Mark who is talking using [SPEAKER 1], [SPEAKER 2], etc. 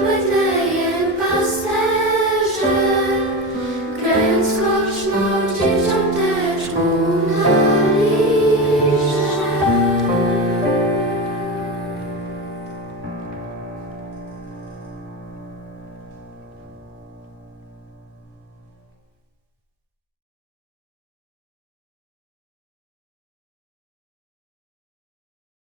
[SPEAKER 1] Betlejem pasterze, grając skoczną